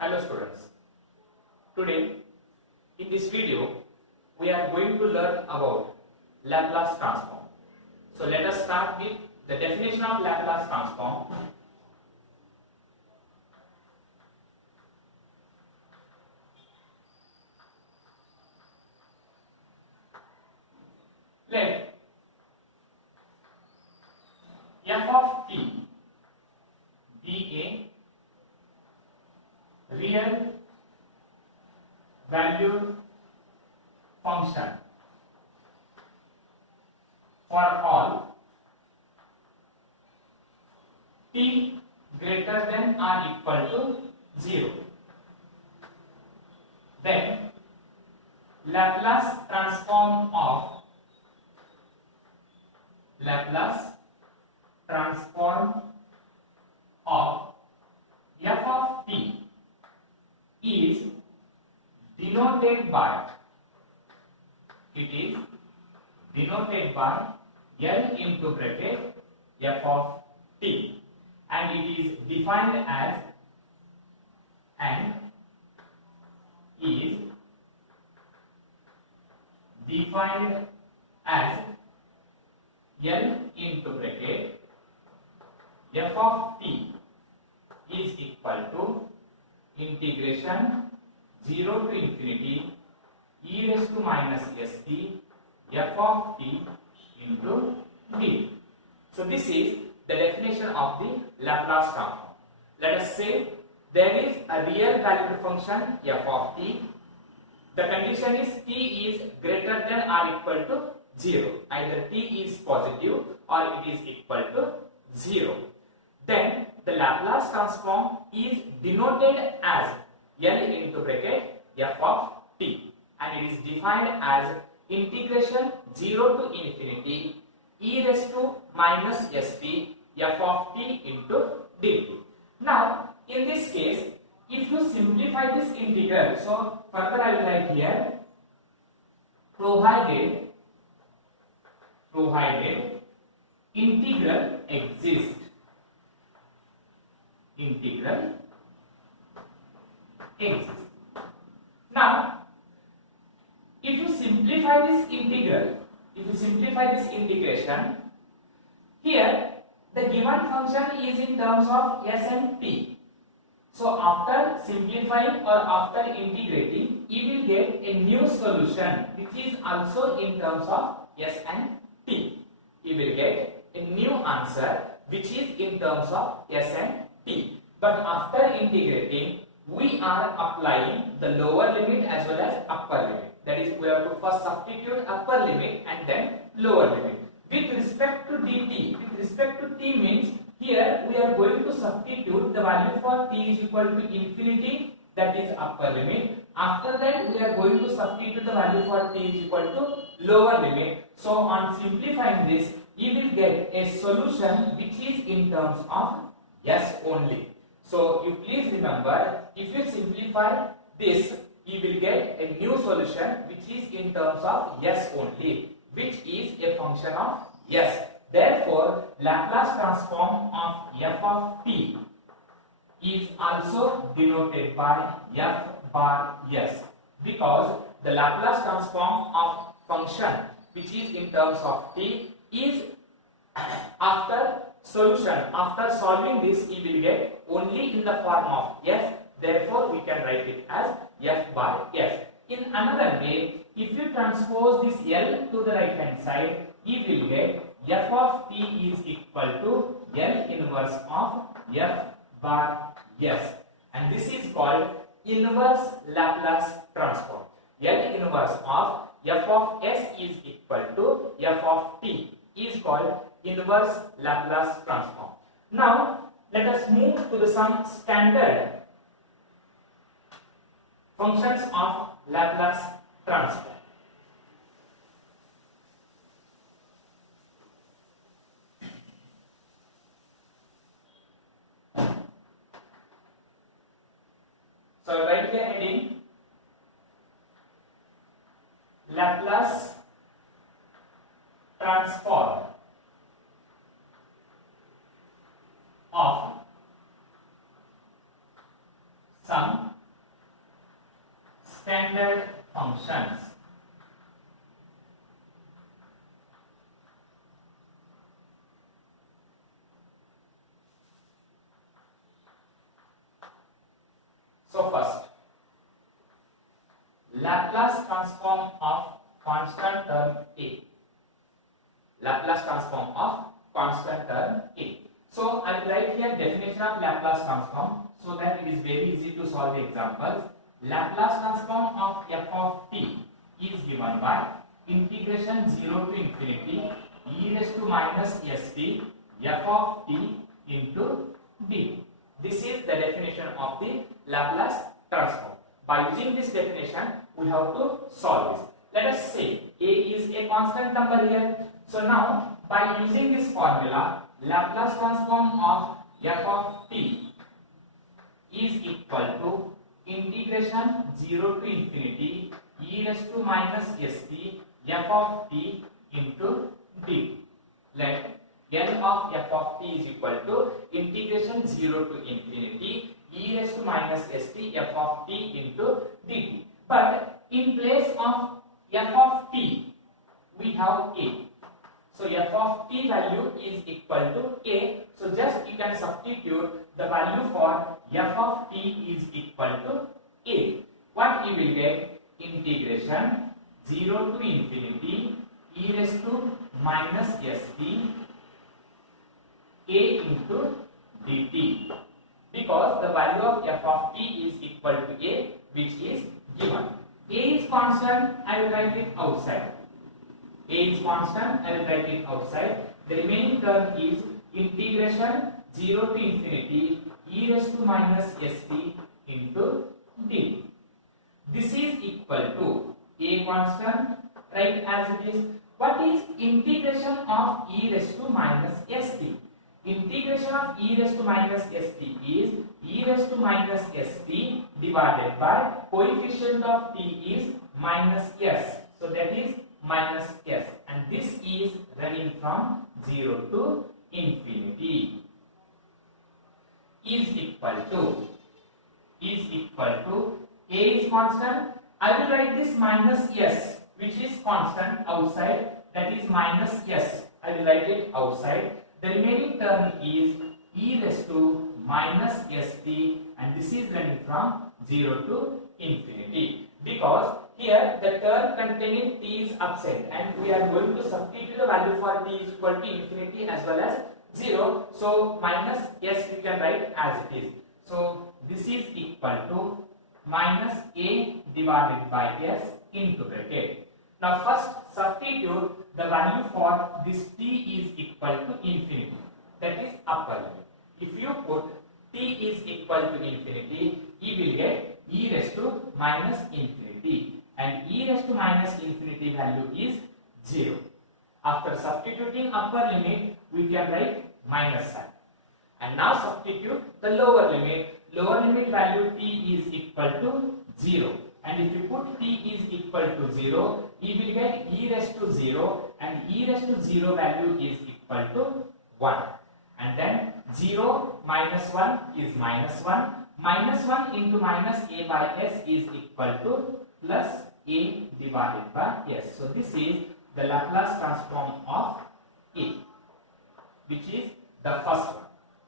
Hello students, today in this video we are going to learn about Laplace transform. So let us start with the definition of Laplace transform. Let f of t be a real valued function for all t greater than or equal to 0. Then Laplace transform of f of t is denoted by L into bracket f of t, and it is defined as L into bracket f of t is equal to integration 0 to infinity e raised to minus st f of t into d. So this is the definition of the Laplace transform. Let us say there is a real valued function f of t. The condition is t is greater than or equal to 0. Either t is positive or it is equal to 0. Then the Laplace transform is denoted as L into bracket f of t, and it is defined as integration 0 to infinity e raised to minus st f of t into dt. Now in this case, if you simplify this integral, so further I will write here, provided integral exists. Now if you simplify this integration, here the given function is in terms of s and t. So after simplifying or after integrating, you will get a new solution which is also in terms of s and t. You will get a new answer which is in terms of s and t. But after integrating, we are applying the lower limit as well as upper limit. That is, we have to first substitute upper limit and then lower limit. With respect to dt, with respect to t means here we are going to substitute the value for t is equal to infinity, that is upper limit. After that we are going to substitute the value for t is equal to lower limit. So on simplifying this, you will get a solution which is in terms of s only. So you please remember, if you simplify this, you will get a new solution which is in terms of s only, which is a function of s. Therefore, Laplace transform of f of t is also denoted by f bar s, because the Laplace transform of function which is in terms of t is after solving this, you will get only in the form of s. Therefore, we can write it as f bar s. In another way, if you transpose this L to the right hand side, you will get f of t is equal to L inverse of f bar s, and this is called inverse Laplace transform. L inverse of f of s is equal to f of t is called inverse Laplace transform. Now let us move to some standard functions of Laplace transform. So write here heading Laplace transform of some standard functions. So first, Laplace transform of constant term A. Laplace transform of constant term A. So I will write here definition of Laplace transform so that it is very easy to solve the examples. Laplace transform of f of t is given by integration 0 to infinity e raised to minus st f of t into d. This is the definition of the Laplace transform. By using this definition, we have to solve this. Let us say a is a constant number here. So now, by using this formula, Laplace transform of f of t is equal to integration 0 to infinity e raised to minus st f of t into d. Let n of f of t is equal to integration 0 to infinity e raised to minus st f of t into dt. But in place of f of t, we have a. So f of t value is equal to a. So just you can substitute the value for f of t is equal to a. What you will get? Integration 0 to infinity e raised to minus st a into dt, because the value of f of t is equal to a, which is given. A is constant, I will write it outside. A is constant, I will write it outside. The remaining term is integration 0 to infinity e raised to minus st into d. This is equal to a constant, write as it is. What is integration of e raised to minus st? Integration of e raised to minus st is e raised to minus st divided by coefficient of t is minus s. So that is minus s, and this is running from 0 to infinity. Is equal to a is constant. I will write this minus s, which is constant outside, that is minus s. I will write it outside. The remaining term is e raised to minus st, and this is running from 0 to infinity, because here the term containing t is absent and we are going to substitute the value for t is equal to infinity as well as 0. So minus s we can write as it is. So this is equal to minus a divided by s into bracket. Now first substitute the value for this t is equal to infinity, that is upper limit. If you put t is equal to infinity, you will get e raised to minus infinity, and e raised to minus infinity value is 0. After substituting upper limit, we can write minus sign. And now substitute the lower limit. Lower limit value t is equal to 0. And if you put t is equal to 0, you will get e raised to 0, and e raised to 0 value is equal to 1. And then 0 minus 1 is minus 1. Minus 1 into minus a by s is equal to plus a divided by s. So this is the Laplace transform of a, which is the first one.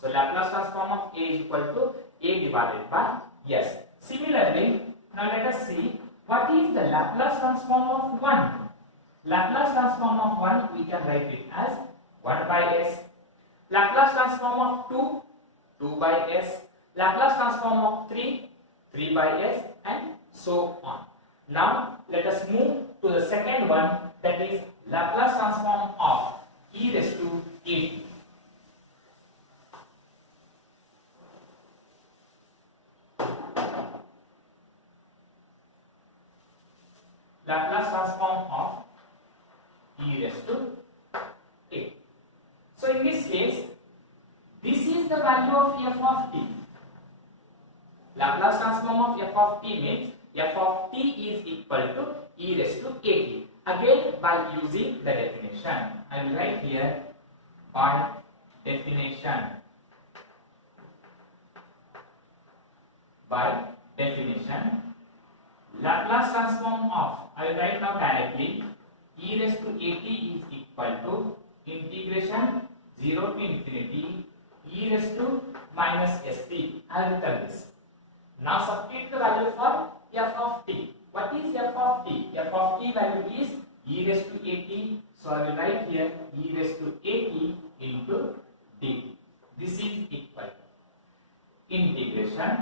So Laplace transform of a is equal to a divided by s. Similarly, now let us see what is the Laplace transform of 1. Laplace transform of 1, we can write it as 1 by s. Laplace transform of 2, 2 by s. Laplace transform of 3, 3 by s, and so on. Now let us move to the second one, that is Laplace transform of e raised to 8. Laplace transform of e raised to 8. So in this case, this is the value of f of t. Laplace transform of f of t means f of t is equal to e raised to 8t. Again, by using the definition, I will write here by definition. By definition, Laplace transform of, I will write now directly, e raised to at is equal to integration 0 to infinity e raised to minus st. I have written this. Now substitute the value for f of t. What is f of t? F of t value is e raised to at. So I will write here e raised to at into dt. This is equal to integration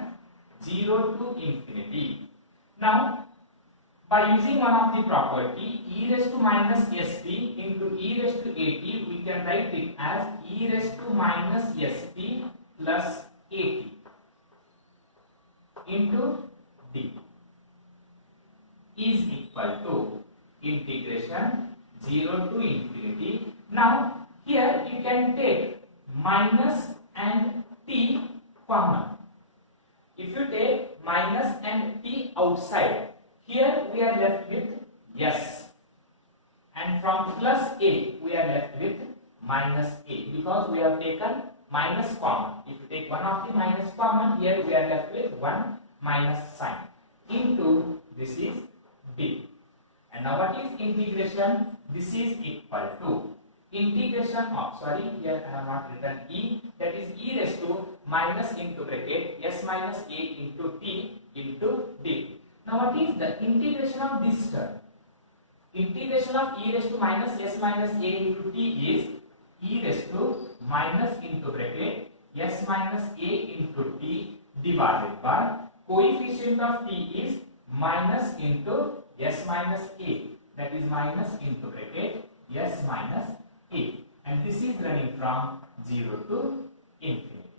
0 to infinity. Now by using one of the property e raised to minus st into e raised to at, we can write it as e raised to minus st plus at into d is equal to integration 0 to infinity. Now here you can take minus and t common. If you take minus and t outside, here we are left with s, and from plus a we are left with minus a, because we have taken minus common. If you take one of the minus common, here we are left with one minus sign into this is d. And now what is integration? This is equal to integration of, sorry, here I have not written e, that is e raised to minus into bracket s minus a into t into d. Now what is the integration of this term? Integration of e raised to minus s minus a into t is e raised to minus into bracket s minus a into t divided by coefficient of t is minus into s minus a, that is minus into bracket s minus a, and this is running from 0 to infinity.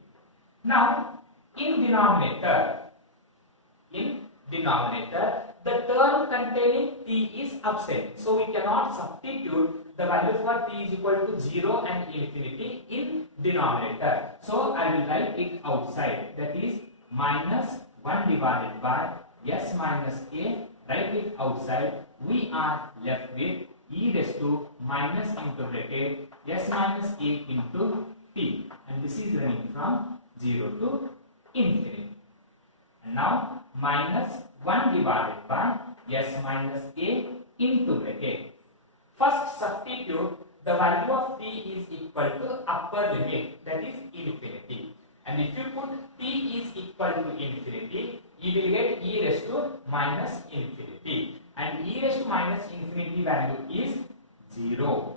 Now in denominator, the term containing t is absent, so we cannot substitute the value for t is equal to 0 and infinity in denominator. So I will write it outside, that is minus 1 divided by s minus a. Write it outside. We are left with e raised to minus into bracket s minus a into t, and this is running from 0 to infinity. And now minus 1 divided by s minus a into bracket. First substitute the value of t is equal to upper limit, that is infinity, and if you put t is equal to infinity, you will get e raised to minus infinity, and e raised to minus infinity value is 0,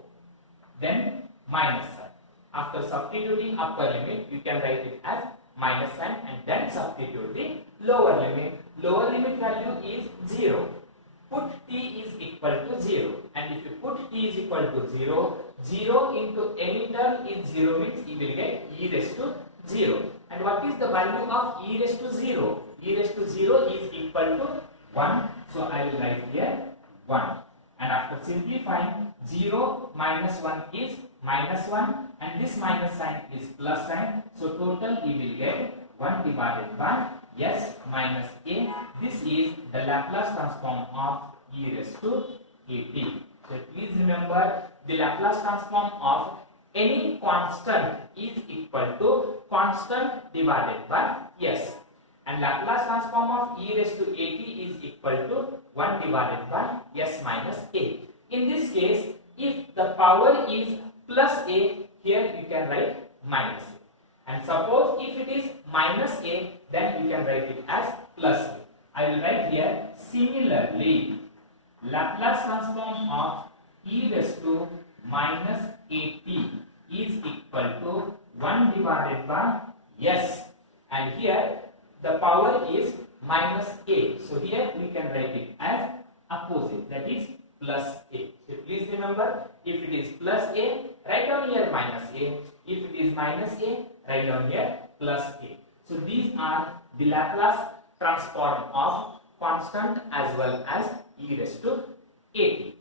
then minus sign. After substituting upper limit, you can write it as minus sign and then substitute the lower limit. Lower limit value is 0. Put t is equal to 0, and if you put t is equal to 0, 0 into any term is 0 means you will get e raised to 0. And what is the value of e raised to 0? E raised to 0 is equal to 1, so I will write here 1. And after simplifying, 0 minus 1 is minus 1, and this minus sign is plus sign, so total we will get 1 divided by s minus a. This is the Laplace transform of e raised to at. So please remember, the Laplace transform of any constant is equal to constant divided by s, and Laplace transform of e raised to at is equal to 1 divided by s minus a. In this case, if the power is plus a, here you can write minus a, and suppose if it is minus a, then you can write it as plus a. I will write here similarly, Laplace transform of e raised to minus at is equal to 1 divided by s, and here the power is minus a, so here we can write it as opposite, that is plus a. So please remember, if it is plus a, write down here minus a. If it is minus a, write down here plus a. So these are the Laplace transform of constant as well as e raised to at.